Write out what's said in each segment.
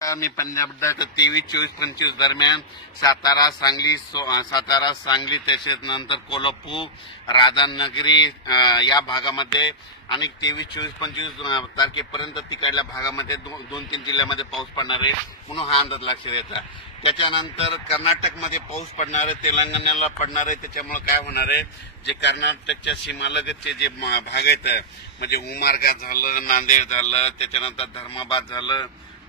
मी पंजाब 23-24-25 दरम्यान सातारा सांगली तसेच नंतर कोल्हापूर राधानगरी या भागामध्ये आणि 23-24-25 तारखेपर्यंत तिकडल्या भागामध्ये दोन तीन जिल्ह्यामध्ये पाऊस पडणार आहे म्हणून हा अंदाज लक्षात येतात। त्याच्यानंतर कर्नाटकमध्ये पाऊस पडणार आहे, तेलंगणाला पडणार आहे। त्याच्यामुळे काय होणार आहे, जे कर्नाटकच्या सीमालगतचे जे भाग आहेत म्हणजे उमरगा झालं, नांदेड झालं, त्याच्यानंतर धर्माबाद झालं,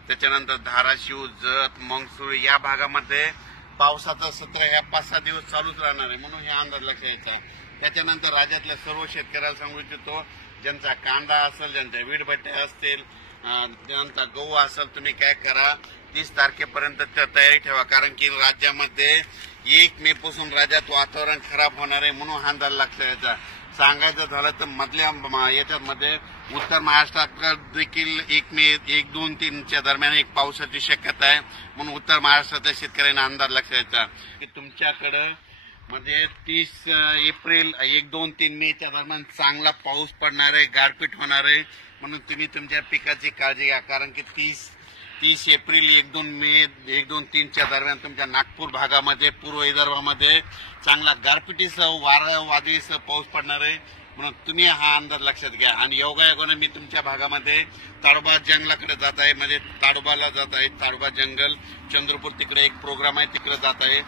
त्याच्यानंतर धाराशिव, जत, मंगसूळ या भागामध्ये पावसाचं सत्र ह्या 5-6 दिवस चालूच राहणार आहे म्हणून हे अंदाज लक्षात यायचा। त्याच्यानंतर राज्यातल्या सर्व शेतकऱ्याला सांगू इच्छितो, ज्यांचा कांदा असेल, ज्यांच्या वीटभट्ट्या असतील, ज्यांचा गहू असेल, तुम्ही काय करा 30 तारखेपर्यंत तयारी ठेवा, कारण की राज्यामध्ये 1 मे पासून राज्यात वातावरण खराब होणार आहे म्हणून हा अंदाज लक्षात यायचा। सांगायचं झालं तर मधल्या याच्यामध्ये उत्तर महाराष्ट्रात देखील 1 मे 1-2-3च्या दरम्यान एक पावसाची शक्यता आहे म्हणून उत्तर महाराष्ट्रातल्या शेतकऱ्यांना अंदाज लक्षात यायचा की तुमच्याकडे म्हणजे 30 एप्रिल 1-2-3 मेच्या दरम्यान चांगला पाऊस पडणार आहे, गारपीट होणार आहे म्हणून तुम्ही तुमच्या पिकाची काळजी घ्या, कारण की 30 एप्रिल 1-2 मे 1-2-3च्या दरम्यान तुमच्या नागपूर भागामध्ये, पूर्व विदर्भामध्ये चांगला गारपिटीसह वादळीसह पाऊस पडणार आहे म्हणून तुम्ही हा अंदाज लक्षात घ्या। आणि योगायोगाने मी तुमच्या भागामध्ये ताडोबा जंगलाकडे जात आहे, म्हणजे ताडोबाला जात आहे, ताडोबा जंगल चंद्रपूर तिकडे एक प्रोग्राम आहे, तिकडे जात आहे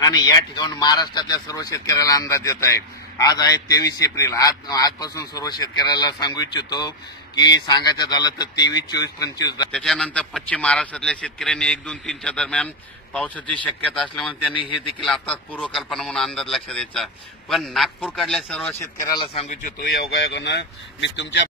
आणि या ठिकाणी महाराष्ट्रातल्या सर्व शेतकऱ्याला अंदाज देत आहे। आज आहे 23 एप्रिल, आजपासून सर्व शेतकऱ्याला सांगू इच्छितो की सांगायचं झालं तर 23-24-25 त्याच्यानंतर पश्चिम महाराष्ट्रातल्या शेतकऱ्यांनी 1-2-3च्या दरम्यान पावसाची शक्यता असल्यामुळे त्यांनी हे देखील आताच पूर्वकल्पना म्हणून अंदाज लक्षात द्यायचा। पण नागपूरकडल्या सर्व शेतकऱ्याला सांगू इच्छितो, योगायोगानं मी तुमच्या